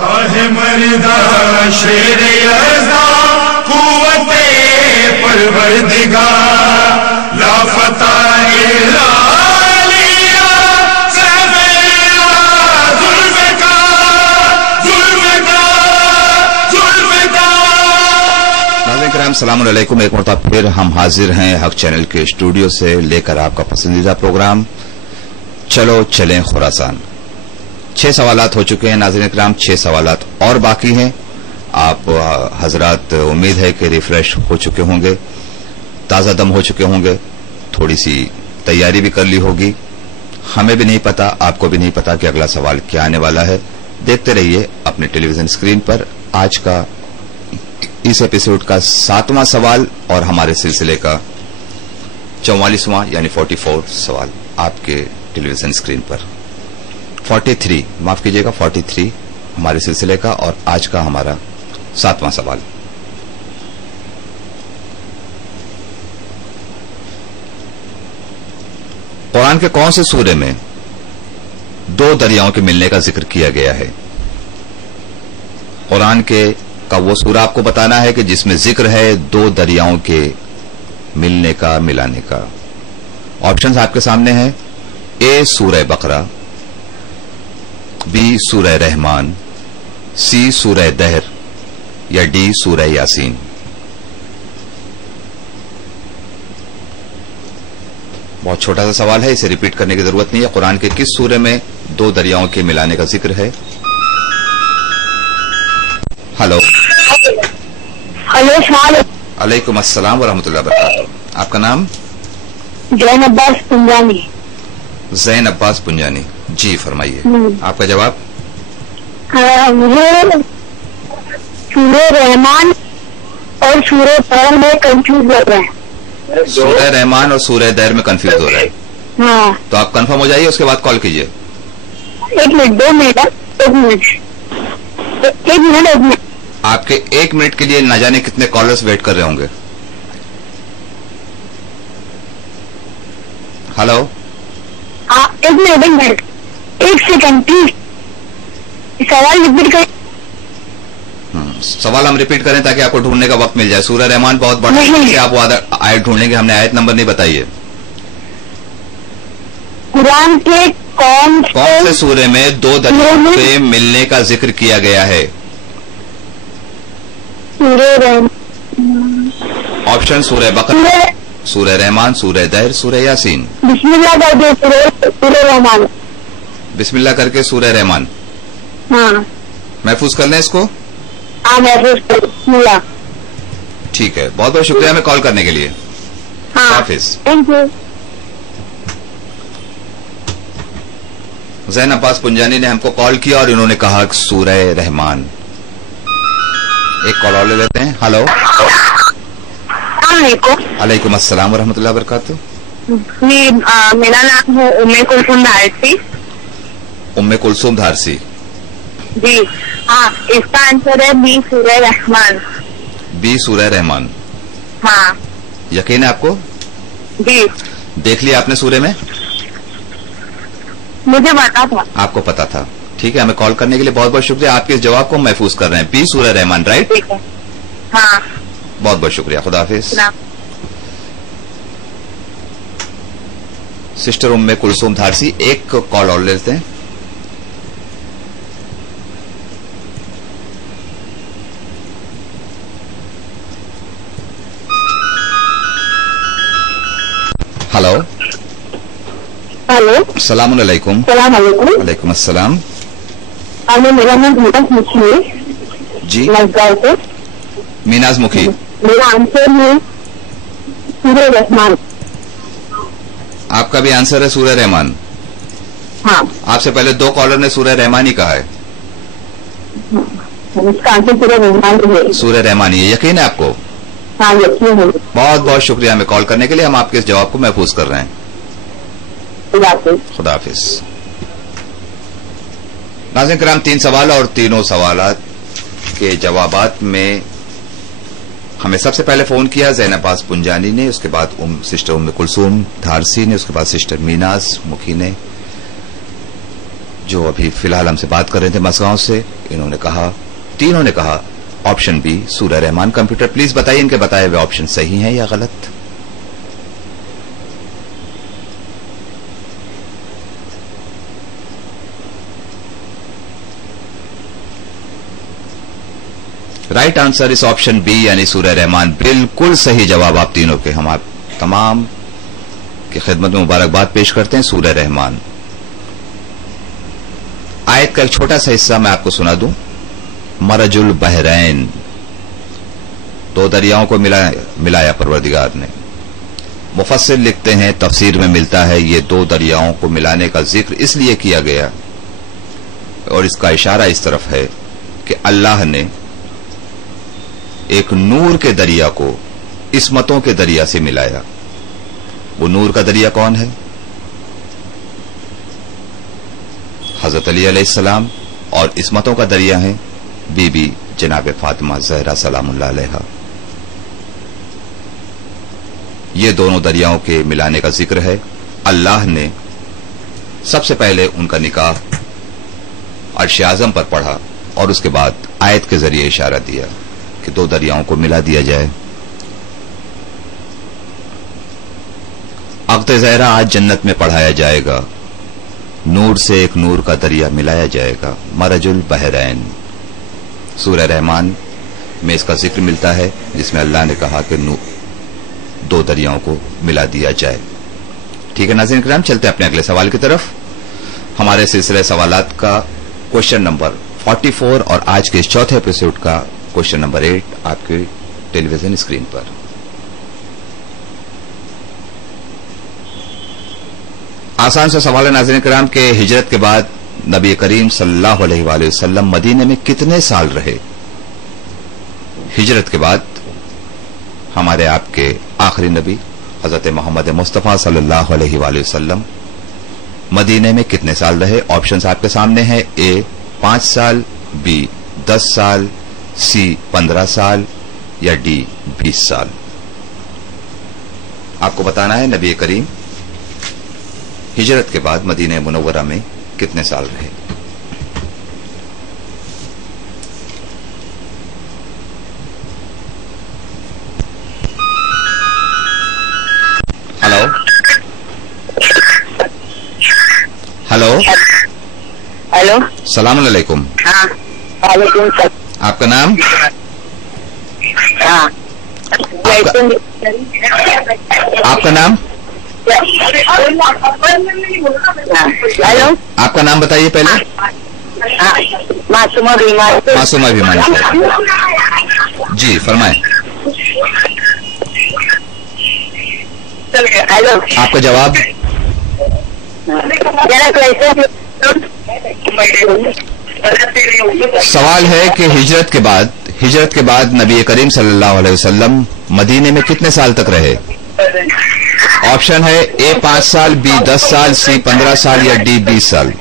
شاہ مردا شیر یزدا قوت پروردگار لا فتح الا لیا سفیرہ ذوالفقار ناظرین کرام السلام علیکم. ایک مرتبہ پھر ہم حاضر ہیں حق چینل کے اسٹوڈیو سے لے کر آپ کا پسندیدہ پروگرام چلو چلیں خراسان. 6 سوالات ہو چکے ہیں ناظرین کرام, 6 سوالات اور باقی ہیں. آپ حضرات امید ہے کہ ریفریش ہو چکے ہوں گے, تازہ دم ہو چکے ہوں گے, تھوڑی سی تیاری بھی کر لی ہوگی. ہمیں بھی نہیں پتا, آپ کو بھی نہیں پتا کہ اگلا سوال کیا آنے والا ہے. دیکھتے رہیے اپنے ٹیلی ویژن اسکرین پر آج کا اس ایپیسوڈ کا 7واں سوال اور ہمارے سلسلے کا 44واں یعنی 44 سوال آپ کے ٹیلی ویژن اسکرین پر. 43 معاف کیجیے گا 43 ہمارے سلسلے کا اور آج کا ہمارا 7واں سوال. قرآن کے کون سے سورے میں 2 دریاؤں کے ملنے کا ذکر کیا گیا ہے؟ قرآن کے کا وہ سورہ آپ کو بتانا ہے کہ جس میں ذکر ہے 2 دریاؤں کے ملنے کا, ملانے کا. آپشنز آپ کے سامنے ہیں. اے سورہ بقرہ, بی سورہ رحمان, سی سورہ دہر یا ڈی سورہ یاسین. بہت چھوٹا سا سوال ہے, اسے ریپیٹ کرنے کی ضرورت نہیں ہے. قرآن کے کس سورے میں 2 دریاؤں کے ملانے کا ذکر ہے؟ ہلو علیکم السلام ورحمۃ اللہ وبرکاتہ. آپ کا نام؟ زین عباس پنجانی. زین عباس پنجانی, جی فرمائیے آپ کا جواب. مجھے سورہ رحمان اور سورہ دہر میں کنفیوز ہو رہا ہے. سورہ رحمان اور سورہ دہر میں کنفیوز ہو رہا ہے. ہاں تو آپ کنفرم ہو جائیے, اس کے بعد کال کیجیے. 1 منٹ 2 منٹ 1 منٹ 1 منٹ. آپ کے 1 منٹ کے لیے نہ جانے کتنے کالرز ویٹ کر رہے ہوں گے. Hello 1 minute 1 second please. سوال ریپیٹ کریں. سوال ہم ریپیٹ کریں تاکہ آپ کو ڈھونڈنے کا وقت مل جائے. سورہ رحمان بہت بڑا ہے, آپ وہ آیت ڈھونڈیں گے. ہم نے آیت نمبر نہیں بتائیے. قرآن کے کون سے سورے میں 2 دریاؤں کے ملنے کا ذکر کیا گیا ہے؟ سورہ رحمان. آپشن سورہ بقرہ, سورہ رحمان, سورہ دہر, سورہ یاسین. بسم اللہ کر دے. سورہ رحمان. بسم اللہ کر کے سورہ رحمان. ہاں محفوظ کر لیں اس کو. ہاں محفوظ کر. بسم اللہ. ٹھیک ہے, بہت بہت شکریہ ہمیں کال کرنے کے لیے. ہاں حافظ. Thank you. زین عباس پنجانی نے ہم کو کال کیا اور انہوں نے کہا کہ سورہ رحمان. ایک کال اور لے لیتے ہیں. ہلو السلام علیکم. علیکم السلام ورحمۃ اللہ وبرکاتہ. میرا نام ہے ام کلثوم دھارسی. ام کلثوم دھارسی, جی ہاں. اس کا آنسر ہے بی سورہ رحمان. بی سورہ رحمان. ہاں یقین ہے آپ کو؟ جی دیکھ لیا آپ نے سورے میں؟ مجھے پتا تھا. آپ کو پتا تھا. ٹھیک ہے, ہمیں کال کرنے کے لیے بہت بہت شکریہ. آپ کے اس جواب کو ہم محفوظ کر رہے ہیں. بی سورہ رحمان رائٹ. ٹھیک ہے. ہاں بہت بہت شکریہ. خدا حافظ. سسٹر ام کلثوم دھارسی. ایک کال اور لیتے ہیں. ہلو ہلو السلام علیکم. السلام علیکم. وعلیکم السلام. میرا نام میناز مکھی ہے. جی نزگاؤں سے. میناز مکھی. میرا آنسر ہے سورہ رحمان. آپ کا بھی آنسر ہے سورہ رحمان. ہاں آپ سے پہلے 2 کالر نے سورہ رحمان ہی کہا ہے. اس کا آنسر سورہ رحمان ہے. سورہ رحمان ہی ہے. یقین ہے آپ کو؟ ہاں یقین ہے. بہت بہت شکریہ ہمیں کال کرنے کے لیے. ہم آپ کے اس جواب کو محفوظ کر رہے ہیں. خدا حافظ. ناظرین کرام 3 سوال اور تینوں سوالات کے جوابات میں ہمیں سب سے پہلے فون کیا زین عباس پنجانی نے, اس کے بعد سسٹر ام کلثوم دھارسی نے, اس کے بعد سسٹر میناز مکھی نے. जो अभी फिलहाल हमसे बात कर रहे थे मसगांव से, इन्होंने कहा, तीनों ने कहा ऑप्शन बी सूरह रहमान। कंप्यूटर प्लीज बताइए इनके बताए हुए ऑप्शन सही हैं या गलत। राइट आंसर इस ऑप्शन बी यानी सूरह रहमान। बिल्कुल सही जवाब आप तीनों के। हम आप तमाम की खिदमत में मुबारकबाद पेश करते हैं। सूरह रहमान आयत का एक छोटा सा हिस्सा मैं आपको सुना दूं। मरजुल बहरैन, दो दरियाओं को मिलाया परवरदिगार ने। मुफस्सिर लिखते हैं, तफसीर में मिलता है, ये दो दरियाओं को मिलाने का जिक्र इसलिए किया गया और इसका इशारा इस तरफ है कि अल्लाह ने एक नूर के दरिया को इस्मतों के दरिया से मिलाया। वो नूर का दरिया कौन है? हजरत अली अलैहिस्सलाम। और इस्मतों का दरिया है बीबी जनाब फातिमा ज़हरा सलामुल्लाह अलैहा। ये दोनों दरियाओं के मिलाने का जिक्र है। अल्लाह ने सबसे पहले उनका निकाह अर्श आज़म पर पढ़ा और उसके बाद आयत के जरिए इशारा दिया कि दो दरियाओं को मिला दिया जाए। अक़्द ज़हरा आज जन्नत में पढ़ाया जाएगा। नूर से एक नूर का दरिया मिलाया जाएगा। मरजुल बहरैन, सूरह रहमान में इसका जिक्र मिलता है जिसमें अल्लाह ने कहा कि दो दरियाओं को मिला दिया जाए। ठीक है नाज़रीन किराम, चलते हैं अपने अगले सवाल की तरफ। हमारे सिलसिले सवालात का क्वेश्चन नंबर 44 और आज के इस चौथे एपिसोड का क्वेश्चन नंबर 8 आपके टेलीविजन स्क्रीन पर। आसान सा सवाल है नाज़रीन किराम के हिजरत के बाद नबी करीम सल्लल्लाहु अलैहि वसल्लम मदीने में कितने साल रहे? हिजरत के बाद हमारे आपके आखिरी नबी हजरत मोहम्मद मुस्तफा सल्लल्लाहु अलैहि वसल्लम मदीने में कितने साल रहे? ऑप्शंस आपके सामने हैं। ए 5 साल, बी 10 साल, सी 15 साल या डी 20 साल। आपको बताना है नबी करीम हिजरत के बाद मदीने मुनव्वरा में कितने साल रहे। हेलो हेलो हेलो, सलाम अलैकुम। हाँ वालेकुम सलाम। आपका नाम? हाँ आपका नाम? हेलो, आपका नाम बताइए पहले। मासूमा बीमार। मासूमा बीमार जी, फरमाएं। हेलो, आपका जवाब? सवाल है कि हिजरत के बाद नबी करीम सल्लल्लाहु अलैहि वसल्लम मदीने में कितने साल तक रहे? ऑप्शन है ए 5 साल, बी 10 साल, सी 15 साल या डी 20 साल।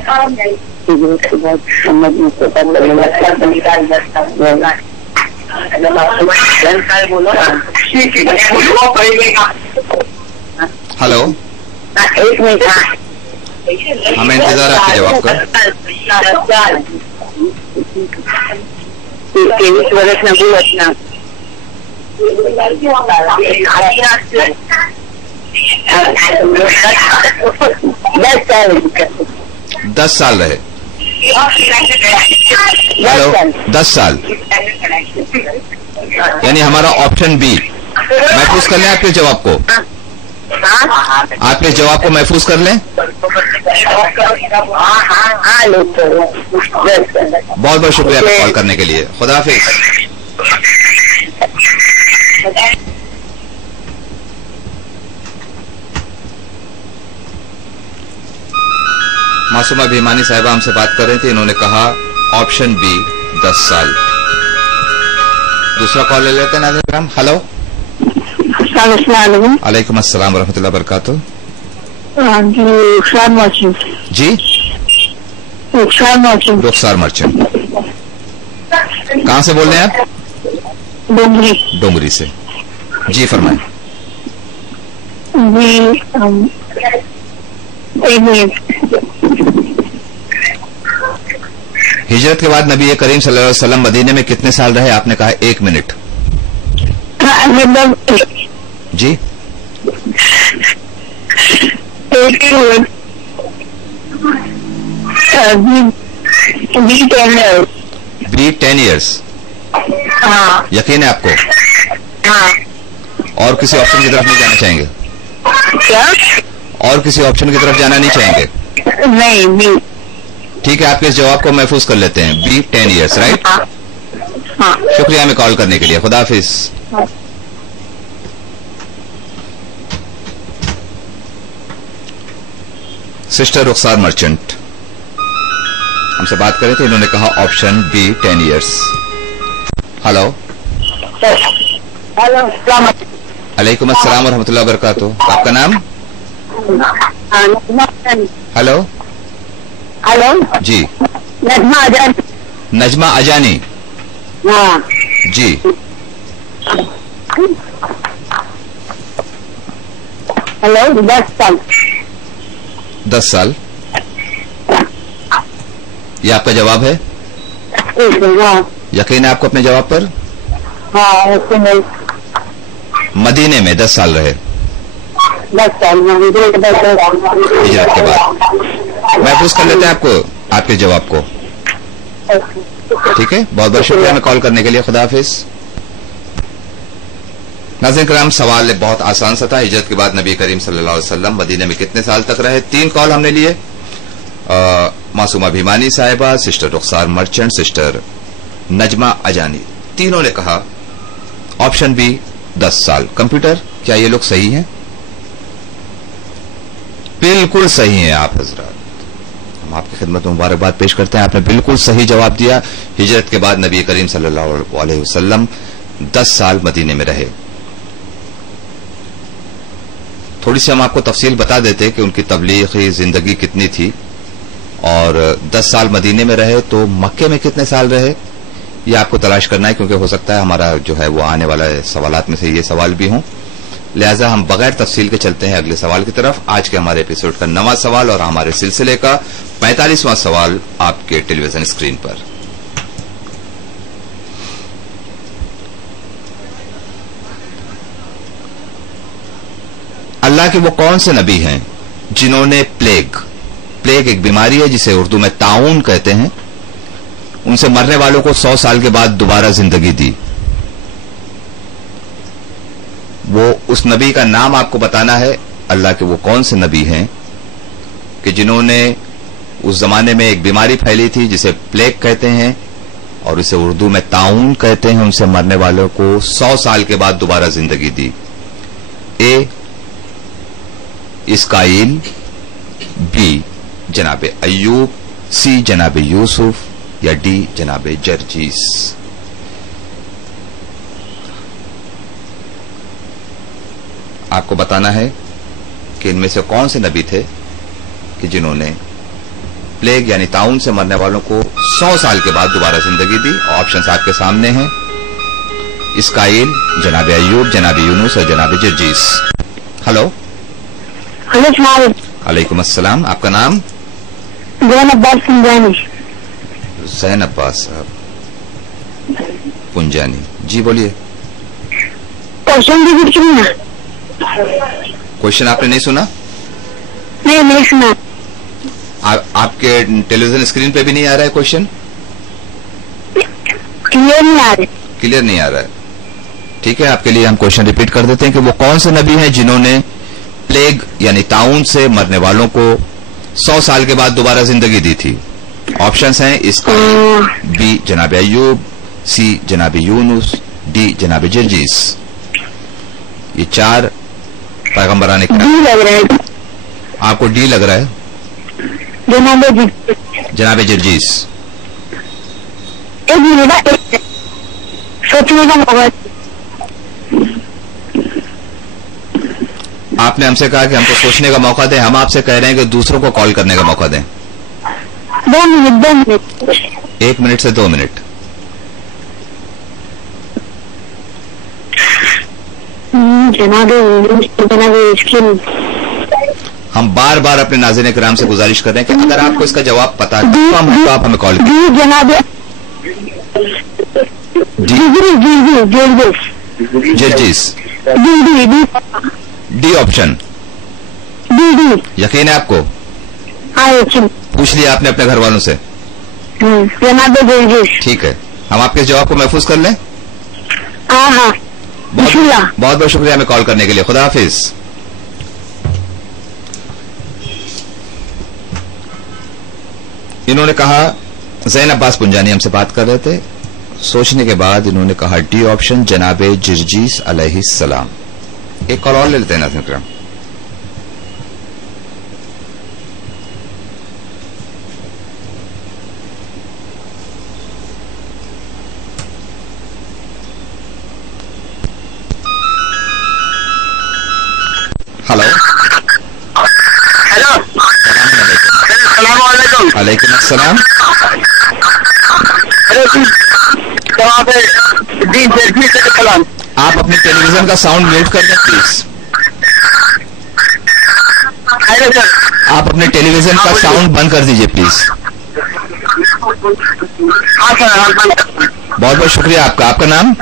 हेलो, एक मिनट, हमें इंतजार आपके जवाब का। 23 वर्ष नबी अपना 10 साल रहे। हेलो, 10 साल यानी हमारा ऑप्शन बी। महफूज कर लें आपके जवाब को। आप इस जवाब को महफूज कर लें। बहुत बहुत शुक्रिया कॉल करने के लिए। खुदा हाफिज। मासूमा भीमानी साहिबा हमसे बात कर रहे थे, इन्होंने कहा ऑप्शन बी 10 साल। दूसरा कॉल ले लेते हैं नाज़रीन करम। हेलो, अलैकुम अस्सलाम वरहमतुल्लाहि वबरकातुहू। जी, रुखसार मर्चेंट। कहाँ से बोल रहे हैं आप? डोंगरी से। जी फरमाएं। एक मिनट। हिजरत के बाद नबी करीम सल्लल्लाहु अलैहि वसल्लम मदीने में कितने साल रहे? आपने कहा 1 मिनट। मतलब जी, 10 years। हाँ यकीन है आपको? हाँ। और किसी ऑप्शन की तरफ नहीं जाना चाहेंगे? क्या? और किसी ऑप्शन की तरफ जाना नहीं चाहेंगे? नहीं। ठीक है, आपके इस जवाब को महफूज कर लेते हैं। B 10 years, right? हाँ हाँ। शुक्रिया हमें कॉल करने के लिए। खुदा हाफिज। सिस्टर रुखसार मर्चेंट हमसे बात करें तो इन्होंने कहा option B 10 years। Hello. Hello, अलैकुम अस्सलाम व रहमतुल्लाहि व बरकातुहू। आपका नाम? हेलो। हेलो जी, नजमा आजाद। नजमा अजानी। हाँ जी, हेलो, 10 साल। 10 साल ये आपका जवाब है? हाँ यकीन है आपको अपने जवाब पर? हाँ, ऐसे नहीं। मदीने में 10 साल रहे 10 साल में हिजरत के बाद। महफूज कर लेते हैं आपको आपके जवाब को। ठीक है, बहुत बहुत शुक्रिया हमें कॉल करने के लिए। खुदा हाफिज। नाज़रीन करम, सवाल बहुत आसान सा था। हिजरत के बाद नबी करीम सल्लल्लाहु अलैहि वसल्लम मदीने में कितने साल तक रहे? 3 कॉल हमने लिए। मासूमा भीमानी साहिबा, सिस्टर रुखसार मर्चेंट, सिस्टर नजमा अजानी, तीनों ने कहा ऑप्शन बी 10 साल। कंप्यूटर, क्या ये लोग सही हैं? बिल्कुल सही हैं आप हजरात। हम आपकी खिदमत में मुबारकबाद पेश करते हैं, आपने बिल्कुल सही जवाब दिया। हिजरत के बाद नबी करीम सल्लल्लाहु अलैहि वसल्लम 10 साल मदीने में रहे। थोड़ी सी हम आपको तफसील बता देते कि उनकी तबलीगी जिंदगी कितनी थी और 10 साल मदीने में रहे तो मक्के में कितने साल रहे, ये आपको तलाश करना है, क्योंकि हो सकता है हमारा जो है वो आने वाला सवालात में से ये सवाल भी हों। लिहाजा हम बगैर तफसील के चलते हैं अगले सवाल की तरफ। आज के हमारे एपिसोड का 9वां सवाल और हमारे सिलसिले का 45वां सवाल आपके टेलीविजन स्क्रीन पर। अल्लाह के वो कौन से नबी हैं जिन्होंने प्लेग एक बीमारी है जिसे उर्दू में ताउन कहते हैं, उनसे मरने वालों को 100 साल के बाद दोबारा जिंदगी दी? वो उस नबी का नाम आपको बताना है। अल्लाह के वो कौन से नबी हैं कि जिन्होंने उस जमाने में एक बीमारी फैली थी जिसे प्लेग कहते हैं और इसे उर्दू में ताउन कहते हैं, उनसे मरने वालों को 100 साल के बाद दोबारा जिंदगी दी? ए इसकाइल, बी जनाब अयूब, सी जनाब यूसुफ या डी जनाब जर्जीस? आपको बताना है कि इनमें से कौन से नबी थे कि जिन्होंने प्लेग यानी ताउन से मरने वालों को 100 साल के बाद दोबारा जिंदगी दी। ऑप्शंस आपके सामने हैं। इसकाइल, जनाब अयूब, जनाब यूनुस और जनाब जर्जीस। हेलो। हेलो, अलैकुम अस्सलाम। आपका नाम? जैन अब्बास पुंजानी। जैन अब्बास साहब पुंजानी, जी बोलिए। क्वेश्चन रिपीट कीजिए ना। क्वेश्चन आपने नहीं सुना? नहीं सुना। आपके टेलीविजन स्क्रीन पे भी नहीं आ रहा है क्वेश्चन? क्लियर नहीं आ रहा। क्लियर नहीं आ रहा है। ठीक है, आपके लिए हम क्वेश्चन रिपीट कर देते हैं कि वो कौन से नबी हैं जिन्होंने प्लेग यानी ताउन से मरने वालों को 100 साल के बाद दोबारा जिंदगी दी थी। ऑप्शंस हैं इसकाइल, बी जनाब अयूब, सी जनाब यूनुस, डी जनाब जर्जीस। ये 4 पैगंबरान डी लग रहा है। आपको डी लग रहा है? जनाब जर्जीस। एक मिनट सोचने का मौका। आपने हमसे कहा कि हमको सोचने का मौका दें, हम आपसे कह रहे हैं कि दूसरों को कॉल करने का मौका दें। 2 मिनट। 1 मिनट से 2 मिनट। जनाब हम बार बार अपने नाज़रीन करام से गुजारिश कर रहे हैं कि अगर आपको इसका जवाब पता है तो आप हमें कॉल करें। जी जनाब, जर्जीस, डी ऑप्शन, यकीन है आपको? पूछ लिया आपने अपने घर वालों से? जनाब जर्जीस। ठीक है, हम आपके जवाब को महफूज कर लें। हाँ, बहुत बहुत शुक्रिया हमें कॉल करने के लिए। खुदा हाफिज। इन्होंने कहा, ज़ैन अब्बास पुंजानी हमसे बात कर रहे थे, सोचने के बाद इन्होंने कहा डी ऑप्शन, जनाबे जर्जीस अलैहिस्सलाम। एक कॉल और ले लेते हैं नाज़रीन करम। हेलो हेलो, अस्सलाम वालेकुम। अलैकुम अस्सलाम। आप अपने टेलीविजन का साउंड म्यूट कर दें प्लीज। Hello sir. आप अपने टेलीविजन का साउंड बंद कर दीजिए प्लीज। हाँ सर, बहुत बहुत शुक्रिया आपका। आपका नाम?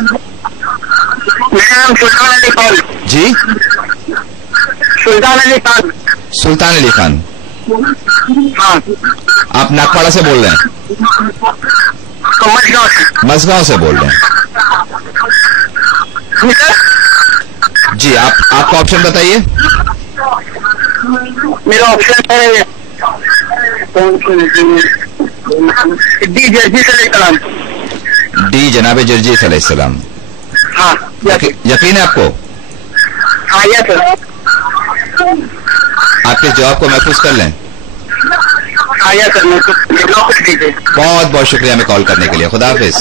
मेरा नाम सुल्तान अली खान। जी, सुल्तान अली खान। सुल्तान अली खान। हाँ, आप नागपाड़ा से बोल रहे हैं? मजगांव से। मजगांव से बोल रहे हैं? जी, आपका ऑप्शन बताइए। मेरा ऑप्शन है डी जर्जीस अलैहिस्सलाम। डी जनाबे जर्जीस अलैहिस्सलाम। हाँ, यकीन है आपको? हाँ यस सर। आपके जवाब को महफूज कर लें। हाँ यस सर, मैं कुछ दीजिए। बहुत बहुत शुक्रिया हमें कॉल करने के लिए। खुदा हाफिज।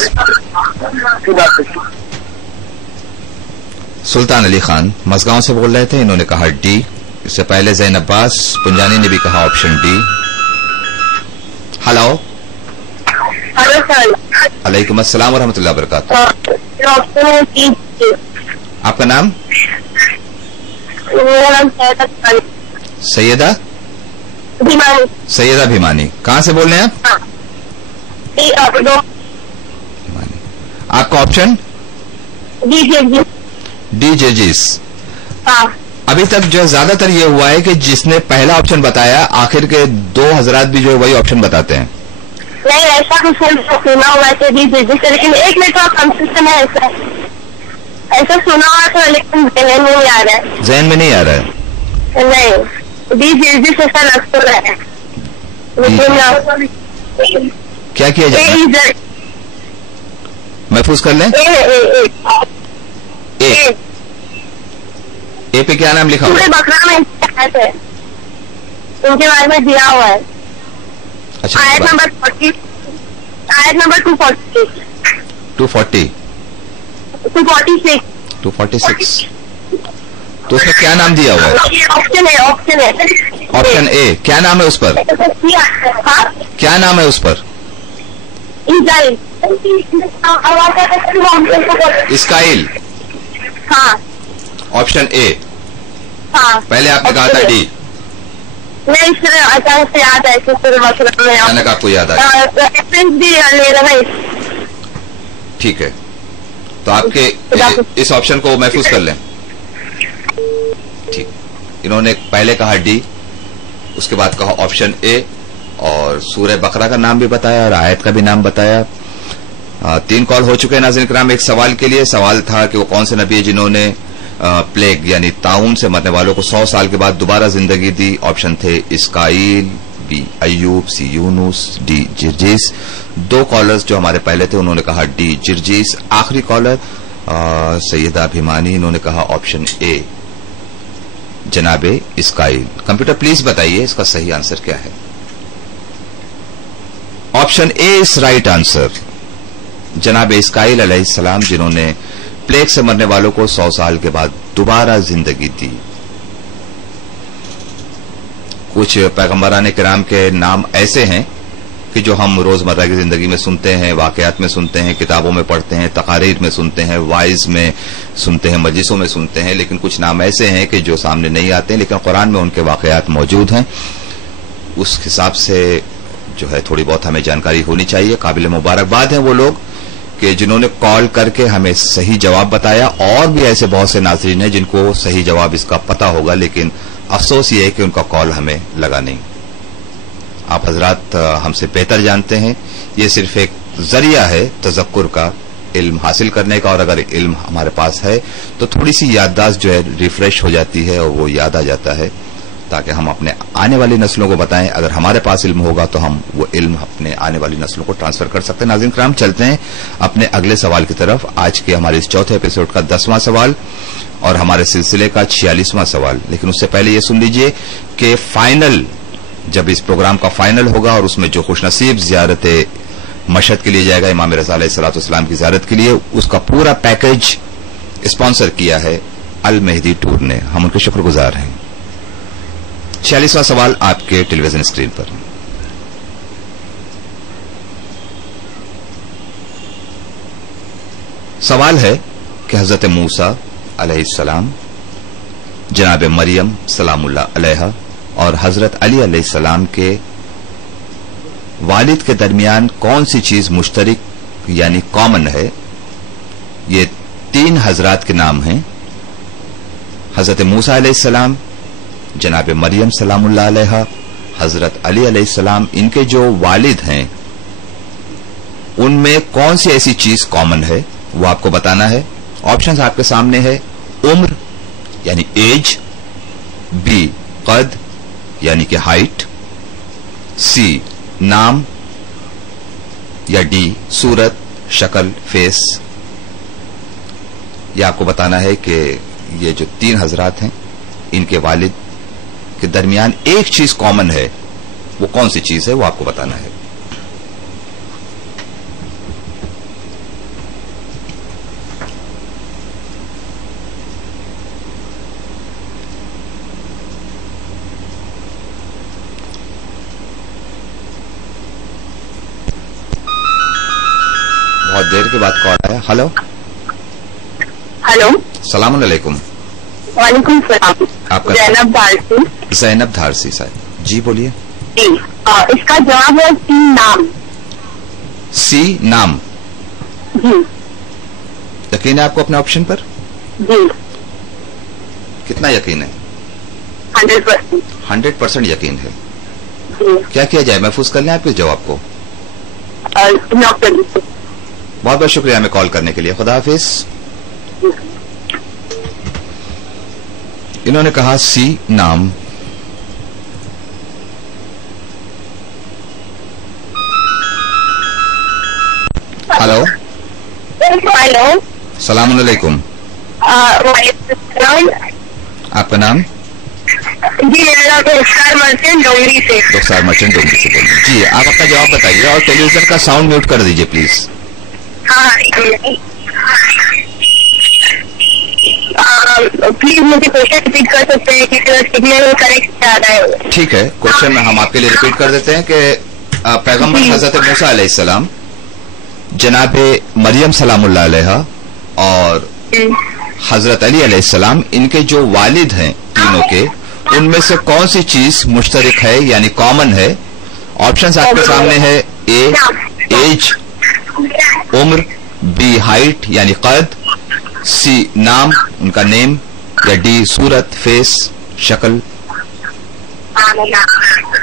सुल्तान अली खान मजगांव से बोल रहे थे, इन्होंने कहा डी। इससे पहले ज़ैन अब्बास पुंजानी ने भी कहा option D. Hello. Hello sir. अलैकुम अस्सलाम व रहमतुल्लाह व बरकातुहू। आपका नाम? मेरा नाम सैयदा सैयदा? सैयदा भीमानी। कहाँ से बोल रहे हैं आप? भीमानी। आपका ऑप्शन? डी जर्जीस। अभी तक जो है ज्यादातर ये हुआ है कि जिसने पहला ऑप्शन बताया, आखिर के दो हजरात भी जो है वही ऑप्शन बताते हैं। नहीं, ऐसा कुछ सुना हुआ है डी जर्जीस, लेकिन एक मिनट का कंफ्यूजन है। ऐसा सुना हुआ था लेकिन ज़हन में नहीं आ रहा है। ज़हन में नहीं आ रहा है? नहीं, डी जर्जीस ऐसा लग तो रहा है, लेकिन क्या किया जाए? महफूज कर लें। ए पे क्या नाम लिखा हुआ है? बकरा में उनके बारे में दिया हुआ है। अच्छा, आयत नंबर 40, आयत नंबर 246। 246। तो उसमें क्या नाम दिया हुआ है? ऑप्शन है। Option A. क्या नाम है उस पर? क्या नाम है उस पर? इस्काइल। हाँ, ऑप्शन ए। हाँ, पहले आपने कहा था डी। नहीं सर, अचानक से याद है। अचानक आपको याद आया? रेफरेंस भी ले रहा है। ठीक है, तो आपके इस ऑप्शन को महफूज कर लें। ठीक, इन्होंने पहले कहा डी, उसके बाद कहा ऑप्शन ए, और सूरह बकरा का नाम भी बताया और आयत का भी नाम बताया। 3 कॉल हो चुके हैं नाज़रीन किराम। एक सवाल के लिए सवाल था कि वो कौन से नबी है जिन्होंने प्लेग यानी ताउन से मरने वालों को 100 साल के बाद दोबारा जिंदगी दी। ऑप्शन थे इस्काइल, बी अयूब, सी यूनुस, डी जर्जीस। 2 कॉलर्स जो हमारे पहले थे उन्होंने कहा डी जर्जीस। आखिरी कॉलर सैयदा भीमानी, इन्होंने कहा ऑप्शन ए जनाबे इस्काइल। कंप्यूटर प्लीज बताइए इसका सही आंसर क्या है? Option A is right answer. जनाबे इस्काइल अलैहिस्सलाम जिन्होंने प्लेग से मरने वालों को 100 साल के बाद दोबारा जिंदगी दी। कुछ पैगंबरान किराम के नाम ऐसे हैं کہ جو ہم روزمرہ کی زندگی میں سنتے ہیں، واقعات میں سنتے ہیں، کتابوں میں پڑھتے ہیں، تقاریر میں سنتے ہیں، وائز میں سنتے ہیں، مجلسوں میں سنتے ہیں، لیکن کچھ نام ایسے ہیں کہ جو سامنے نہیں آتے ہیں، لیکن قرآن میں ان کے واقعات موجود ہیں. اس حساب سے جو ہے تھوڑی بہت ہمیں جانکاری ہونی چاہیے. قابل مبارکباد ہیں وہ لوگ کہ جنہوں نے کال کر کے ہمیں صحیح جواب بتایا، اور بھی ایسے بہت سے ناظرین ہیں جن کو صحیح جواب اس کا پتا ہوگا، لیکن افسوس یہ ہے کہ ان کا کال ہمیں لگا نہیں. آپ حضرات ہم سے بہتر جانتے ہیں، یہ صرف ایک ذریعہ ہے تذکر کا، علم حاصل کرنے کا، اور اگر علم ہمارے پاس ہے تو تھوڑی سی یادداشت جو ہے ریفریش ہو جاتی ہے اور وہ یاد آ جاتا ہے، تاکہ ہم اپنے آنے والی نسلوں کو بتائیں. اگر ہمارے پاس علم ہوگا تو ہم وہ علم اپنے آنے والی نسلوں کو ٹرانسفر کر سکتے ہیں. ناظرین کرام، چلتے ہیں اپنے اگلے سوال کی طرف. آج کے ہمارے اس چوتھے ایپیسوڈ کا 10واں سوال اور ہمارے سلسلے کا 46واں سوال. لیکن اس سے پہلے یہ سن لیجئے کہ فائنل، جب اس پروگرام کا فائنل ہوگا اور اس میں جو خوش نصیب زیارت مشہد کے لیے جائے گا امام رضا علیہ الصلوۃ والسلام کی زیارت کے لیے، اس کا پورا پیکج اسپانسر کیا ہے المہدی ٹور نے. ہم ان کے شکر گزار ہیں. 46واں سوال آپ کے ٹیلی ویژن اسکرین پر. سوال ہے کہ حضرت موسیٰ علیہ السلام، جناب مریم سلام اللہ علیہا اور حضرت علی علیہ السلام کے والد کے درمیان کون سی چیز مشترک یعنی کامن ہے؟ یہ 3 حضرات کے نام ہیں، حضرت موسیٰ علیہ السلام، جناب مریم سلام اللہ علیہا، حضرت علی علیہ السلام. ان کے جو والد ہیں ان میں کون سی ایسی چیز کامن ہے وہ آپ کو بتانا ہے. آپشنز آپ کے سامنے ہے: عمر یعنی ایج، بی قد یعنی کہ ہائٹ، سی نام، یا ڈی صورت شکل فیس. یہ آپ کو بتانا ہے کہ یہ جو 3 حضرات ہیں ان کے والد کے درمیان ایک چیز کامن ہے، وہ کون سی چیز ہے وہ آپ کو بتانا ہے. بہت دیر کے بعد کال آیا. ہلو ہلو، السلام علیکم. وعلیکم السلام. آپ کا زینب دھارسی. زینب دھارسی صاحب جی بولیے. جی، اس کا جواب ہے سی نام. سی نام. جی یقین ہے آپ کو اپنے آپشن پر؟ جی، کتنا یقین ہے؟ 100%. 100% یقین ہے. جی، کیا کیا جائے، محفوظ کر لیں آپ کے جواب کو. نوٹ کر لیجیے. بہت بہت شکریہ ہمیں کال کرنے کے لیے. خدا حافظ. انہوں نے کہا سی نام. ہلو ہلو، السلام علیکم. وعلیکم السلام. آپ کا نام؟ جی، میرا نام رخسار مرچنٹ ڈونگری سے. رخسار مرچنٹ ڈونگری سے بول رہے ہیں. جی آپ اپنا جواب بتائیے اور ٹیلی ویژن کا ساؤنڈ میوٹ کر دیجیے پلیز. ہاں، پلیز مجھے کوشچن ریپیٹ کر سکتے ہیں کہ سگنل کریکٹ آ رہا ہے. ٹھیک ہے، کوشچن ہم آپ کے لیے ریپیٹ کر دیتے ہیں کہ پیغمبر حضرت موسیٰ علیہ السلام، جناب مریم سلام اللہ علیہا اور حضرت علی علیہ السلام، ان کے جو والد ہیں تینوں کے، ان میں سے کون سی چیز مشترک ہے یعنی کامن ہے؟ آپشنز آپ کے سامنے ہے: اے ایج، عمر، بی ہائٹ یعنی قد، سی نام ان کا نیم، یا ڈی صورت فیس شکل.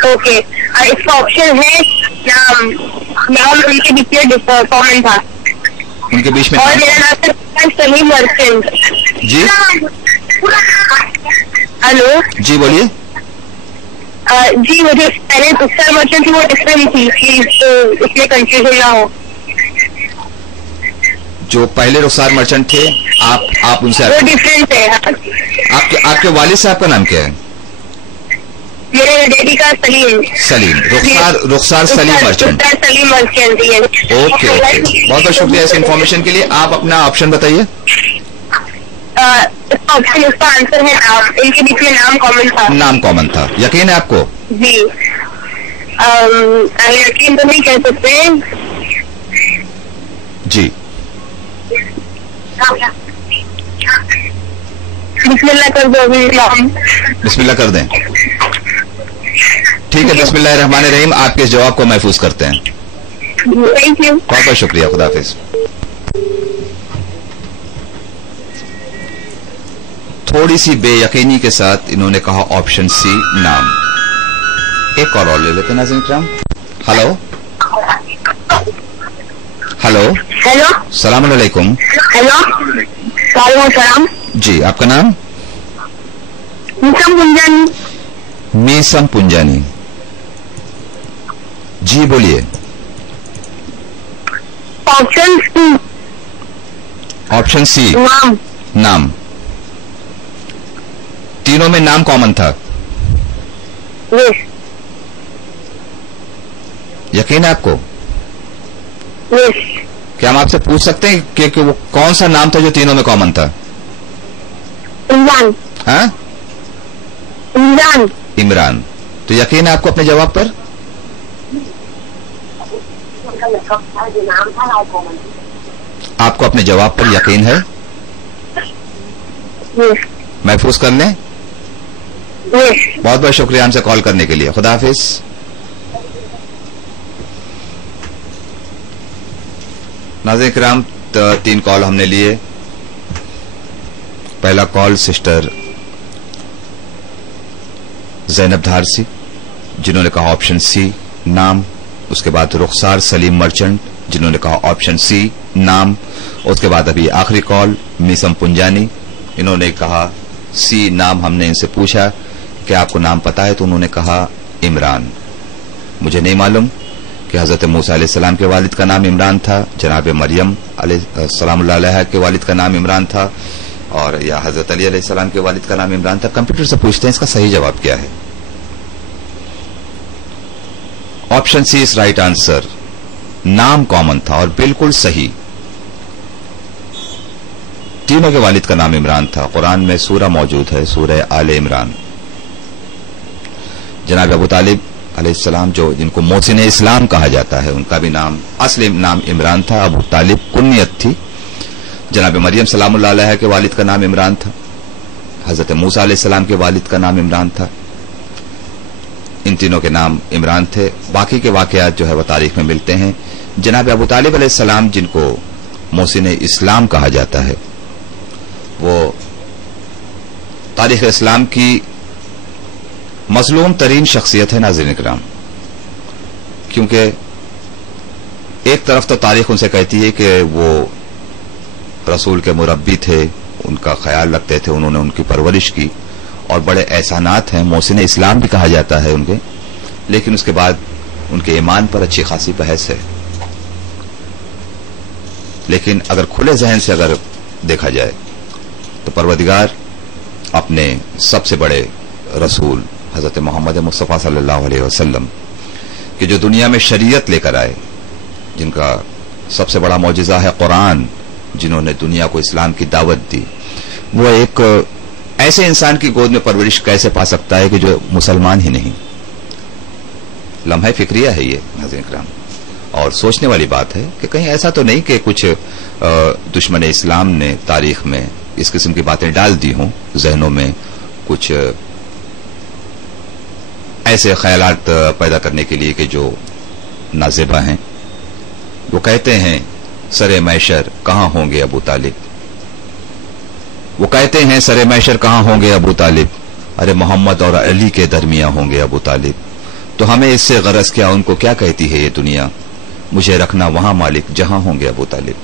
اوکے، اس کا آپشن ہے نام. نام ان کے بیچ میں کامن تھا. ان کے بیچ میں اور میرا نام ہے سلیم مرچنٹ. جی ہلو جی بولیے. جی، مجھے پہلے رخسار مرچنٹ تھی، وہ ڈفرینٹ تھی، اس میں کنفیوژن نہ ہو. جو پہلے رخسار مرچنٹ تھے آپ ان سے وہ ڈفرینٹ ہے. آپ کے والد صاحب کا نام کیا ہے؟ میرے ڈیڈی کا سلیم. سلیم. رخسار سلیم مرچنٹ. سلیم مرچنٹ. اوکے اوکے، بہت بہت شکریہ اس انفارمیشن کے لیے. آپ اپنا آپشن بتائیے. آپشن اس کا آنسر ہے نام. ان کے بیچ میں نام کامن تھا. نام کامن تھا. یقین ہے آپ کو؟ جی، यकीन तो नहीं कह सकते। जी बिस्मिल्लाह कर दो अभी। बिस्मिल्लाह कर दें। ठीक है, बिस्मिल्लाह रहमान रहीम। आपके इस जवाब को महफूज करते हैं। Thank you. बहुत बहुत शुक्रिया, खुदा हाफिज। थोड़ी सी बेयकीनी के साथ इन्होंने कहा ऑप्शन सी नाम। एक और ले लेते हैं नाज़रीन इकराम। हेलो हेलो हेलो सलाम अलैकुम। हेलो वालेकुम सलाम। जी, आपका नाम? मीसम पुंजानी। मीसम पुंजानी, जी बोलिए। Option C. ऑप्शन सी नाम। नाम। तीनों में नाम कॉमन था? यस यकीन है आपको? यस। क्या हम आपसे पूछ सकते हैं कि वो कौन सा नाम था जो तीनों में कॉमन था? इमरान। हाँ, इमरान। इमरान। तो यकीन है आपको अपने जवाब पर? आपको अपने जवाब पर यकीन है? यस महफूज कर लें। यस। बहुत बहुत शुक्रिया हमसे कॉल करने के लिए। खुदा हाफिज। नाज़रीन किराम, 3 कॉल हमने लिए। पहला कॉल सिस्टर जैनब धारसी, जिन्होंने कहा ऑप्शन सी नाम। उसके बाद रुखसार सलीम मर्चेंट, जिन्होंने कहा ऑप्शन सी नाम। उसके बाद अभी आखिरी कॉल मीसम पुंजानी, इन्होंने कहा सी नाम। हमने इनसे पूछा कि आपको नाम पता है, तो उन्होंने कहा इमरान। मुझे नहीं मालूम कि हजरत मूसा अलैहिस्सलाम के वालिद का नाम इमरान था, जनाब मरियम सलामुल्लाह अलैहा के वालिद का नाम इमरान था, और या हजरत अली अलैहिस्सलाम के वालिद का नाम इमरान था। कंप्यूटर से पूछते हैं इसका सही जवाब क्या है। Option C is right answer. नाम कॉमन था और बिल्कुल सही। तीनों के वालिद का नाम इमरान था। कुरान में सूरा मौजूद है, सूरह आले इमरान। जनाब अबू तालिब अलैहिस्सलाम, जो जिनको मोहसिन इस्लाम कहा जाता है, उनका भी नाम असली नाम इमरान था। अबू तालिब कुन्नियत थी। जनाब मरियम सलामुल्लाह अलैहा के वालिद का नाम इमरान था। हजरत मूसा अलैहिस्सलाम के वालिद का नाम इमरान था। इन तीनों के नाम इमरान थे। बाकी के वाकयात जो है वो तारीख में मिलते हैं। जनाब अबू तालिब अलैहिस्सलाम, जिनको मोहसिन इस्लाम कहा जाता है, वो तारीख इस्लाम की मजलूम तरीन शख्सियत है नाज़रीन इकराम। क्योंकि एक तरफ तो तारीख उनसे कहती है कि वो रसूल के मुरब्बी थे, उनका ख्याल रखते थे, उन्होंने उनकी परवरिश की और बड़े एहसानात हैं, मोहसिन इस्लाम भी कहा जाता है उनके। लेकिन उसके बाद उनके ईमान पर अच्छी खासी बहस है। लेकिन अगर खुले जहन से अगर देखा जाए तो परवरदिगार अपने सबसे बड़े रसूल हजरत मोहम्मद मुस्तफ़ा सल्लल्लाहु अलैहि वसल्लम कि जो दुनिया में शरीयत लेकर आए, जिनका सबसे बड़ा मौजिज़ा है कुरान, जिन्होंने दुनिया को इस्लाम की दावत दी, वो एक ऐसे इंसान की गोद में परवरिश कैसे पा सकता है कि जो मुसलमान ही नहीं। लम्हा फिक्रिया है ये नाज़रीन इकराम, और सोचने वाली बात है कि कहीं ऐसा तो नहीं कि कुछ दुश्मन इस्लाम ने तारीख में इस किस्म की बातें डाल दी हों, जहनों में कुछ ऐसे ख्यालात पैदा करने के लिए कि जो नाज़िबा हैं। वो कहते हैं सरे मैशर कहाँ होंगे अबू तालिब। वो कहते हैं सरे मैशर कहाँ होंगे अबू तालिब, अरे मोहम्मद और अली के दरमिया होंगे अबू तालिब। तो हमें इससे गरज क्या, उनको क्या कहती है ये दुनिया, मुझे रखना वहां मालिक जहां होंगे अबू तालिब।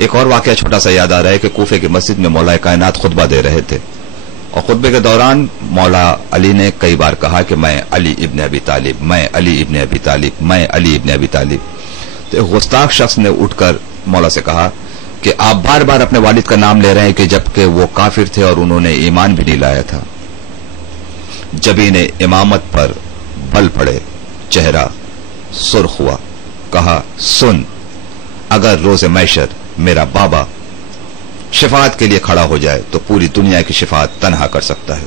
एक और वाकया छोटा सा याद आ रहा है कि कूफे की मस्जिद में मौला कायनात खुतबा दे रहे थे, और खुतबे के दौरान मौला अली ने कई बार कहा कि मैं अली इब्न अबी तालिब, मैं अली इब्न अबी तालिब, मैं अली इब्न अबी तालिब। तो एक गुस्ताख शख्स ने उठकर मौला से कहा कि आप बार बार अपने वालिद का नाम ले रहे हैं कि जबकि वो काफिर थे और उन्होंने ईमान भी नहीं लाया था। जबीन इमामत पर बल पड़े, चेहरा सुर्ख हुआ, कहा सुन, अगर रोज़े मैशर मेरा बाबा शिफात के लिए खड़ा हो जाए तो पूरी दुनिया की शिफात तन्हा कर सकता है।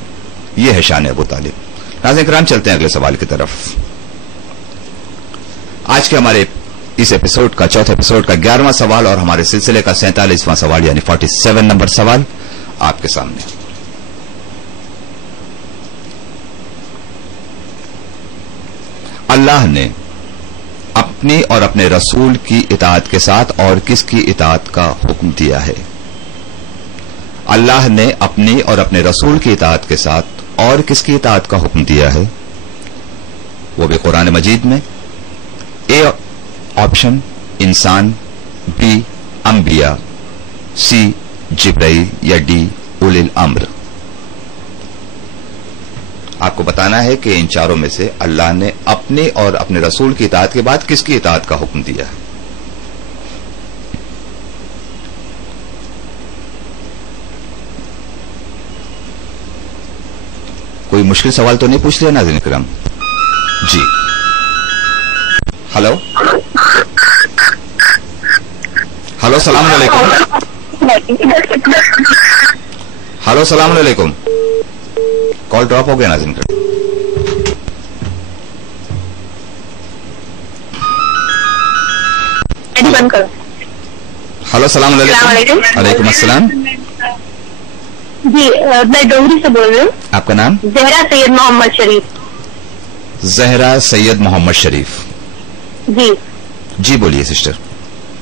यह है शान अबू तालिब। नाज़रीन करام, चलते हैं अगले सवाल की तरफ। आज के हमारे इस एपिसोड का, चौथे एपिसोड का 11वां सवाल और हमारे सिलसिले का 47वां सवाल यानी 47 नंबर सवाल आपके सामने। अल्लाह ने अपनी और अपने रसूल की इताअत के साथ और किसकी इताअत का हुक्म दिया है? अल्लाह ने अपनी और अपने रसूल की इताअत के साथ और किसकी इताअत का हुक्म दिया है? वो भी कुरान मजीद में। ए ऑप्शन इंसान, बी अंबिया, सी जिब्राइल या डी उलिल अम्र। आपको बताना है कि इन चारों में से अल्लाह ने अपने और अपने रसूल की इताअत के बाद किसकी इताअत का हुक्म दिया है? कोई मुश्किल सवाल तो नहीं पूछ लिया नाज़रीन किराम? जी। हेलो हेलो, सलाम अलैकुम। हेलो, सलाम अलैकुम। कॉल ड्रॉप हो गया नाज़रीन किराम। हेलो, सलाम अलैकुम। अलैकुम अस्सलाम। जी, मैं डोंगरी से बोल रही हूँ। आपका नाम? जहरा सैयद मोहम्मद शरीफ। जहरा सैयद मोहम्मद शरीफ। जी जी, बोलिए सिस्टर।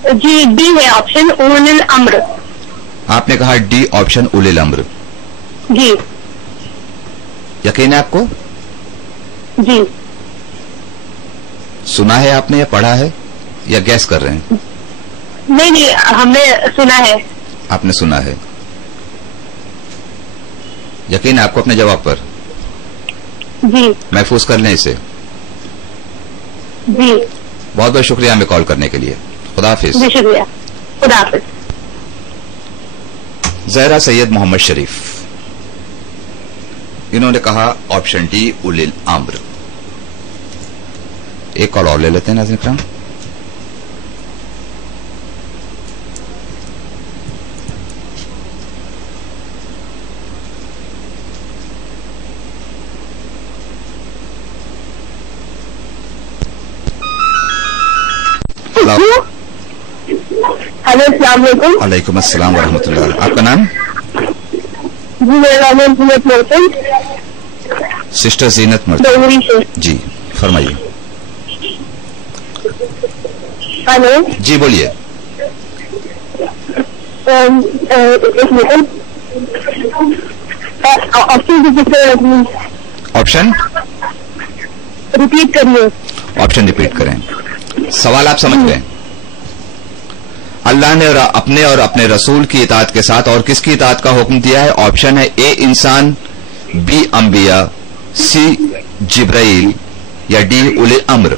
जी, डी है ऑप्शन उलिल अम्र। आपने कहा डी ऑप्शन उलिल अम्र। जी। यकीन है आपको? जी। सुना है आपने या पढ़ा है या गैस कर रहे हैं? नहीं, हमने सुना है। आपने सुना है। यकीन है आपको अपने जवाब पर? जी। महफूज कर लें इसे। जी। बहुत बहुत शुक्रिया हमें कॉल करने के लिए। खुदा हाफिज। जी शुक्रिया, खुदा हाफिज। जहरा सैयद मोहम्मद शरीफ, इन्होंने कहा ऑप्शन डी उलिल अम्र। एक कॉल और ले लेते हैं नाज़रीन किराम। हेलो, अस्सलाम वालेकुम। वालेकुम अस्सलाम व रहमतुल्लाह। आपका नाम? जी, मेरा नाम जीनत मर्चेंट। सिस्टर जीनत मर्चेंट। डोंगरी से। जी, फरमाइए। हेलो। जी, बोलिए। एक मिनट, ऑप्शन रिपीट करिए। ऑप्शन रिपीट करें। सवाल आप समझ गए? अल्लाह ने अपने और अपने रसूल की इताअत के साथ और किसकी इताअत का हुक्म दिया है? ऑप्शन है ए इंसान, बी अंबिया, सी जिब्राइल या डी उलिल अम्र।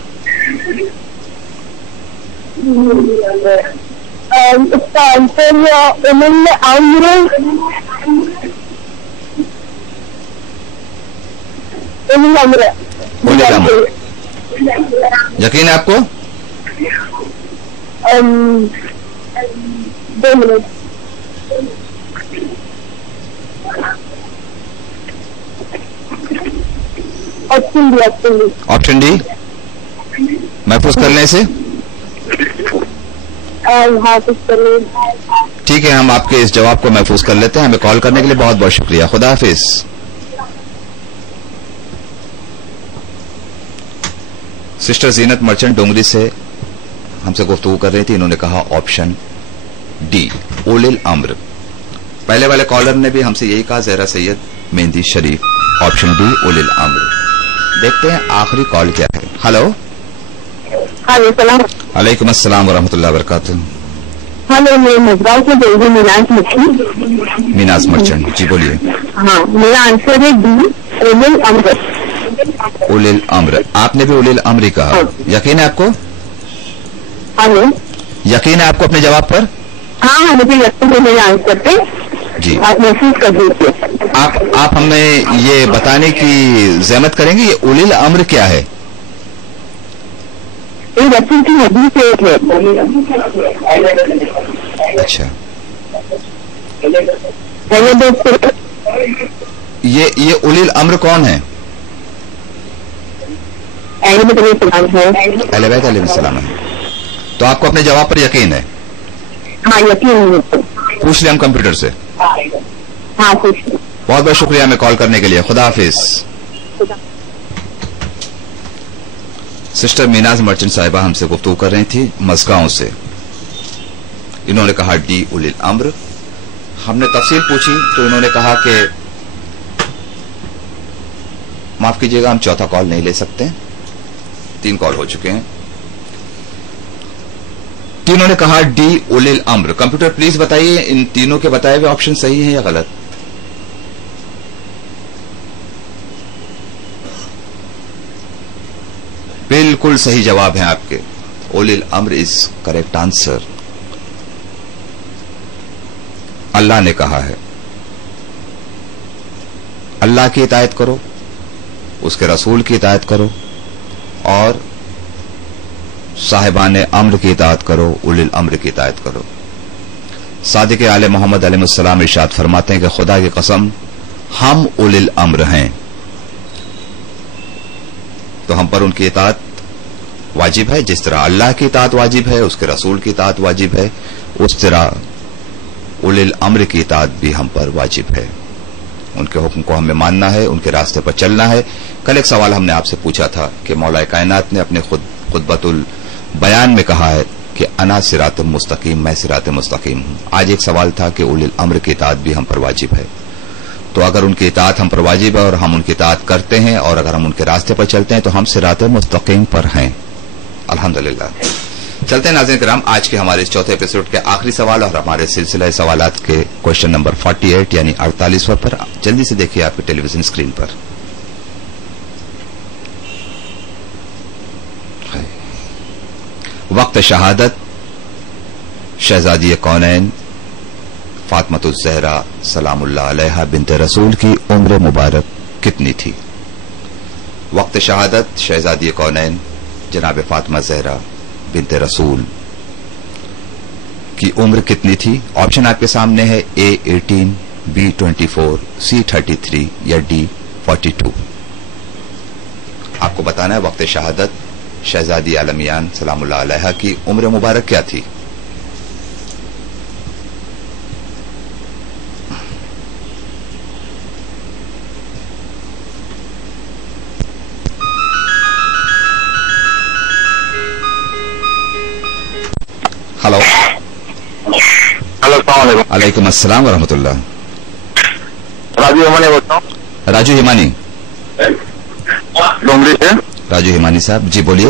इसका आंसर उलिल अम्र। उलिल अम्र। उलिल अम्र। यकीन है आपको? 2 मिनट। ऑप्शन डी महफूज कर लें इसे। ठीक है, हम आपके इस जवाब को महफूज कर लेते हैं। हमें कॉल करने के लिए बहुत बहुत शुक्रिया। खुदा हाफिज। सिस्टर जीनत मर्चेंट डोंगरी से हमसे गुफ्तगू कर रही थी। इन्होंने कहा ऑप्शन डी उलिल अम्र। पहले वाले कॉलर ने भी हमसे यही कहा, जहरा सैयद मेहंदी शरीफ, ऑप्शन डी उलिल अम्र। देखते हैं आखिरी कॉल क्या है। हेलो। वालेकुम अस्सलाम व रहमतुल्लाह व बरकातुहू। हेलो, मैं मजगांव से बोल रही हूँ, मीनाज मर्चेंट। जी, बोलिए। हाँ, मेरा आंसर है डी उलिल अम्र। उलिल अम्र। आपने भी उलिल अम्र ही कहा। यकीन है आपको? हेलो, यकीन है आपको अपने जवाब पर? हाँ, मुझे यकीन है मेरे आंसर पे। जी, आप महसूस कर दीजिए। आप हमें ये बताने की जहमत करेंगे ये उलिल अम्र क्या है? ये रसूल की हदीस से एक है। अच्छा, ये उलिल अम्र कौन है? अहले बैत अलैहिस्सलाम है। अहले बैत अलैहिस्सलाम है। तो आपको अपने जवाब पर यकीन है? हाँ यकीन है। पूछ लें हम कंप्यूटर से। हाँ कुछ। बहुत बहुत शुक्रिया हमें कॉल करने के लिए। खुदा हाफिज। सिस्टर मीनाज मर्चेंट साहिबा हमसे गुफ्तगू कर रही थी मस्गांव से। इन्होंने कहा डी उलिल अम्र। हमने तफसील पूछी तो इन्होंने कहा कि माफ कीजिएगा हम चौथा कॉल नहीं ले सकते, 3 कॉल हो चुके हैं। तीनों ने कहा डी उलिल अम्र। कंप्यूटर प्लीज बताइए इन तीनों के बताए हुए ऑप्शन सही हैं या गलत? बिल्कुल सही जवाब है आपके। उलिल अम्र इज करेक्ट आंसर। अल्लाह ने कहा है अल्लाह की इतायत करो, उसके रसूल की इतायत करो और साहिबान अम्र की इतायत करो, उलिल अम्र की इतायत करो। सादिक आले मोहम्मद अलैहिस्सलाम इरशाद फरमाते हैं कि खुदा की कसम हम उलिल अम्र हैं, तो हम पर उनकी इताअत वाजिब है। जिस तरह अल्लाह की इताअत वाजिब है, उसके रसूल की इताअत वाजिब है, उस तरह उलिल अम्र की इताअत भी हम पर वाजिब है। उनके हुक्म को हमें मानना है, उनके रास्ते पर चलना है। कल एक सवाल हमने आपसे पूछा था कि मौला कायनात ने अपने खुतबतुल बयान में कहा है कि अना सिरात मुस्तकीम, मैं सिरात मुस्तकीम हूं। आज एक सवाल था कि उलिल अम्र की इताअत भी हम पर वाजिब है। तो अगर उनकी इताअत हम पर वाजिब है और हम उनकी इताअत करते हैं और अगर हम उनके रास्ते पर चलते हैं तो हम सिरात मुस्तकीम पर हैं। अल्हम्दुलिल्लाह। चलते हैं नाज़रीन किराम आज के हमारे इस चौथे एपिसोड के आखिरी सवाल और हमारे सिलसिला सवालात के क्वेश्चन नंबर 48 यानी 48वां पर। जल्दी से देखिए आपके टेलीविजन स्क्रीन पर। वक्त शहादत शहजादी कौनैन फातिमतुज़ ज़हरा सलामुल्लाह अलैहा बिन्ते रसूल की उम्र मुबारक कितनी थी? वक्त शहादत शहजादी कौनैन जनाब फातिमा ज़हरा बिन्ते रसूल की उम्र कितनी थी? ऑप्शन आपके सामने है A 18, B 24, C 33 या D 42। आपको बताना है वक्त शहादत शहजादी आलमियान सलामुल्लाह अलैहा की उम्र मुबारक क्या थी? हेलो हेलो अलैकुम अस्सलाम व रहमतुल्लाह। राजू हिमानी बोलता हूँ। राजू हिमानी डोंगरी से। राजू हिमानी साहब जी बोलिए।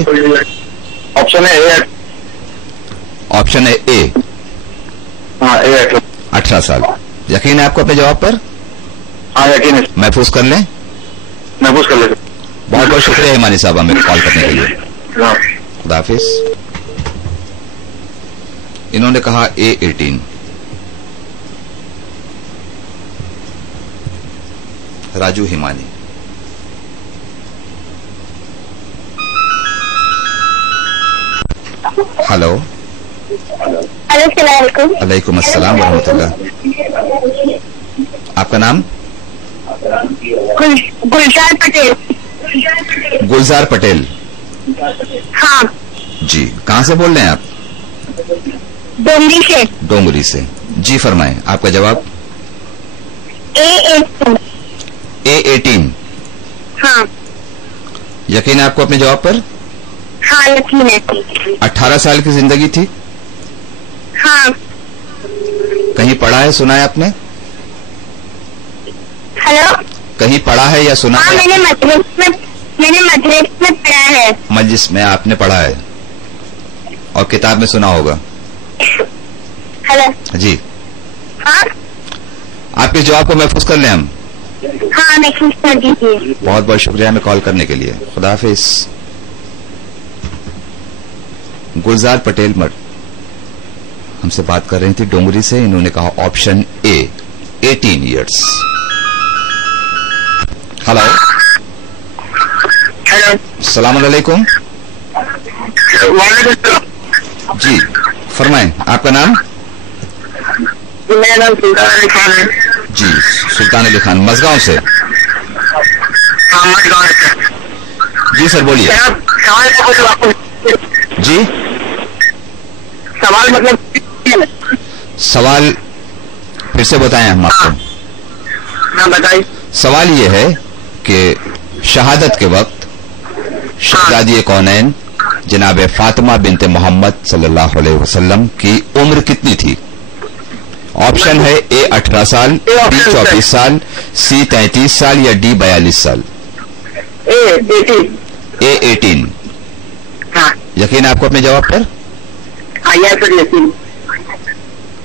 ऑप्शन है ए। ऑप्शन है ए। हाँ ए 18 साल। यकीन है आपको अपने जवाब पर? हाँ यकीन है। महफूज कर लें। महफूज कर लेते। बहुत बहुत शुक्रिया हिमानी साहब हमें कॉल करने के लिए। हाँ। खुदा हाफिज। इन्होंने कहा A 18। राजू हिमानी। हेलो अलैकुम अस्सलाम व रहमतुल्लाह। आपका नाम? गुलजार पटेल। गुलजार पटेल। हाँ जी कहां से बोल रहे हैं आप? डोंगरी से। डोंगरी से। जी फरमाएं आपका जवाब। A 18। हाँ यकीन है आपको अपने जवाब पर? हाँ यकीन है। 18 साल की जिंदगी थी। हाँ कहीं पढ़ा है सुना है आपने? हेलो कहीं पढ़ा है या सुना हाँ है? मैंने मदरस में पढ़ा है। मजलिस में आपने पढ़ा है और किताब में सुना होगा। हेलो जी हाँ आपके जवाब को महफूज कर लें हम। हाँ महफूज कर दीजिए। बहुत बहुत शुक्रिया हमें कॉल करने के लिए। खुदा हाफिज। गुलजार पटेल मर हमसे बात कर रही थी डोंगरी से। इन्होंने कहा option A 18 years. Hello hello अस्सलाम वालेकुम। जी फरमाएं आपका नाम? मेरा नाम सुल्तान अली खान है। जी सुल्तान अली खान मजगांव से। हाँ मजगांव से। جی سر بولیے. سوال کا کچھ واپس جی سوال مطلب سوال پھر سے بتائیں ہم آپ کو. ہاں بتائیے. سوال یہ ہے کہ شہادت کے وقت شہزادی کونین جناب فاطمہ بنت محمد صلی اللہ علیہ وسلم کی عمر کتنی تھی؟ آپشن ہے اے 18 سال، بی 34 سال، سی 33 سال یا ڈی 42 سال. اے 18. ہاں یقین آپ کو اپنے جواب پر؟ یا سر یقین.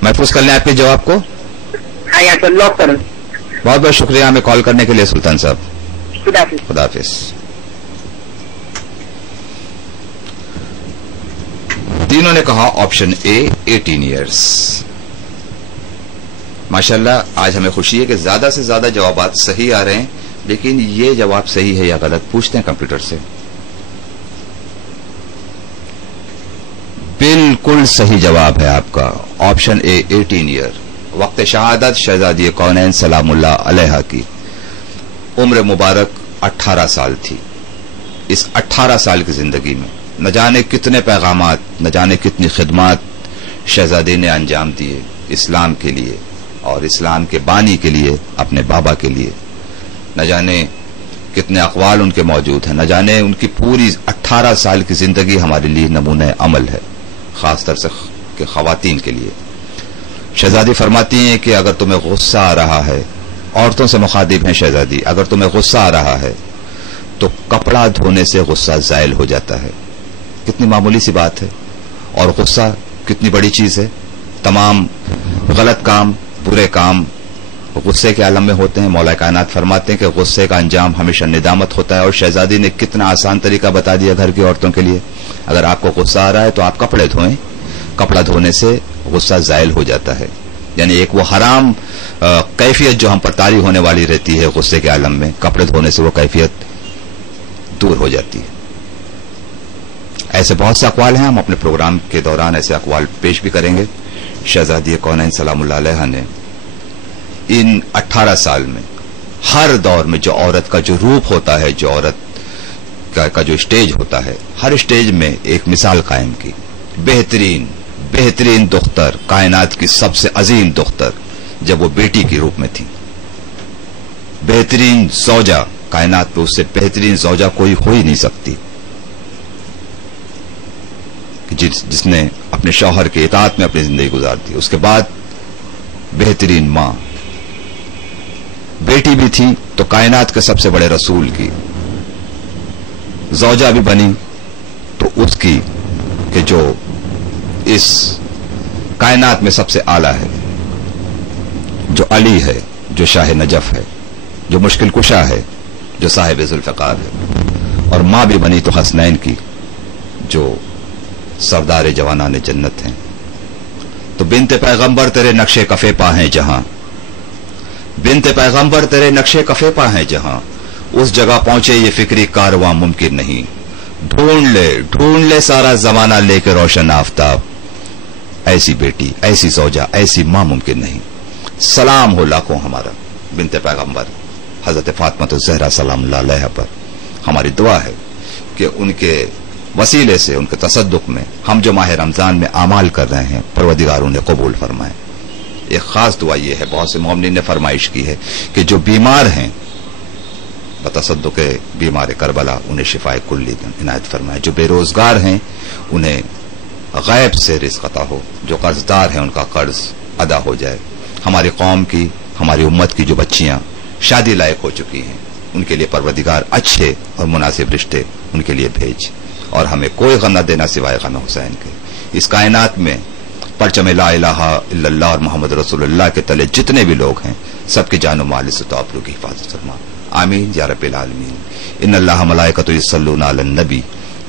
محفوظ کر لیں آپ کے جواب کو. یا سر لاک کریں. بہت بہت شکریہ ہمیں کال کرنے کے لیے سلطان صاحب. خدا حافظ. خدا حافظ. تینوں نے کہا آپشن اے 18 ایئرس. ماشاءاللہ آج ہمیں خوشی ہے کہ زیادہ سے زیادہ جوابات صحیح آ رہے ہیں، لیکن یہ جواب صحیح ہے یا غلط پوچھتے ہیں کمپیوٹر سے. بالکل صحیح جواب ہے آپ کا آپشن اے 18 ایئر. وقت شہادت شہزادی کونین سلام اللہ علیہا کی عمر مبارک 18 سال تھی. اس 18 سال کی زندگی میں نہ جانے کتنے پیغامات، نہ جانے کتنی خدمات شہزادی نے انجام دیے اسلام کے لیے اور اسلام کے بانی کے لیے، اپنے بابا کے لیے. نہ جانے کتنے اقوال ان کے موجود ہیں، نہ جانے ان کی پوری 18 سال کی زندگی ہمارے لیے نمونہ عمل ہے، خاص طور سے کہ خواتین کے لیے. شہزادی فرماتی ہیں کہ اگر تمہیں غصہ آ رہا ہے، عورتوں سے مخاطب ہیں شہزادی، اگر تمہیں غصہ آ رہا ہے تو کپڑا دھونے سے غصہ زائل ہو جاتا ہے. کتنی معمولی سی بات ہے، اور غصہ کتنی بڑی چیز ہے. تمام غلط کام، برے کام غصے کے عالم میں ہوتے ہیں. مولا کائنات فرماتے ہیں کہ غصے کا انجام ہمیشہ ندامت ہوتا ہے، اور شہزادی نے کتنا آسان طریقہ بتا دیا گھر کی عورتوں کے لیے. اگر آپ کو غصہ آ رہا ہے تو آپ کپڑے دھوئیں، کپڑا دھونے سے غصہ زائل ہو جاتا ہے. یعنی ایک وہ حرام کیفیت جو ہم پر طاری ہونے والی رہتی ہے غصے کے عالم میں، کپڑے دھونے سے وہ کیفیت دور ہو جاتی ہے. ایسے بہت سے اقوال ہیں، ہم اپنے پروگرام کے دوران ایسے اقوال پیش بھی کریں گے. شہزادی کونین سلام اللہ علیہا نے ان 18 سال میں ہر دور میں جو عورت کا جو روپ ہوتا ہے، جو عورت کا جو اسٹیج ہوتا ہے، ہر اسٹیج میں ایک مثال قائم کی. بہترین دختر، کائنات کی سب سے عظیم دختر جب وہ بیٹی کے روپ میں تھی. بہترین زوجہ، کائنات پہ اس سے بہترین زوجہ کوئی ہو ہی نہیں سکتی، جس نے اپنے شوہر کے اطاعت میں اپنی زندگی گزار دی. اس کے بعد بہترین ماں، بیٹی بھی تھی تو کائنات کے سب سے بڑے رسول کی زوجہ بھی بنی، تو اس کی کہ جو اس کائنات میں سب سے اعلیٰ ہے، جو علی ہے، جو شاہ نجف ہے، جو مشکل کشا ہے، جو صاحب ذوالفقار ہے. اور ماں بھی بنی تو حسنین کی جو سردار جوانان جنت ہیں. تو بنت پیغمبر تیرے نقشے کفے پا ہیں جہاں، بنت پیغمبر تیرے نقشے کفے پا ہیں جہاں، اس جگہ پہنچے یہ فکری کارواں ممکن نہیں. ڈھونڈ لے سارا زمانہ لے کے روشن آفتاب، ایسی بیٹی، ایسی زوجہ، ایسی ماں ممکن نہیں. سلام ہو لاکھوں ہمارا بنت پیغمبر حضرت فاطمہ الزہرا سلام اللہ علیہا پر. ہماری دعا ہے کہ ان کے وسیلے سے، ان کے تصدق میں ہم جو ماہ رمضان میں اعمال کر رہے ہیں پروردگار انہیں قبول فرمائے. ایک خاص دعا یہ ہے، بہت سے مومنین نے فرمائش کی ہے کہ جو بیمار ہیں بتصدق بیمار کربلا انہیں شفائے کلی عنایت فرمائے. جو بے روزگار ہیں انہیں غیب سے رزق عطا ہو. جو قرض دار ہیں ان کا قرض ادا ہو جائے. ہماری قوم کی، ہماری امت کی جو بچیاں شادی لائق ہو چکی ہیں ان کے لیے پروردگار اچھے اور مناسب رشتے ان کے لیے بھیج، اور ہمیں کوئی غم نہ دینا سوائے غم حسین کے. اس کائنات میں پرچم لا الہ الا اللہ اور محمد رسول اللہ کے تلے جتنے بھی لوگ ہیں سب کی جان و مال سے تو آپ لوگ کی حفاظت فرما. آمین یا رب العالمین. ان اللہ ملائکۃ یصلون علی النبی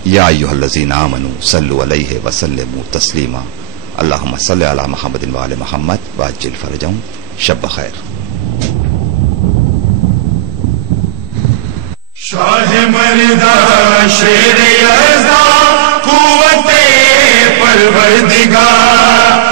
یا ایھا الذین آمنوا صلوا علیہ وسلموا تسلیما. اللهم صل علی محمد و آل محمد وعجل فرجهم. شب بخیر. شاہ مردہ شیر یزداں قوت پروردگار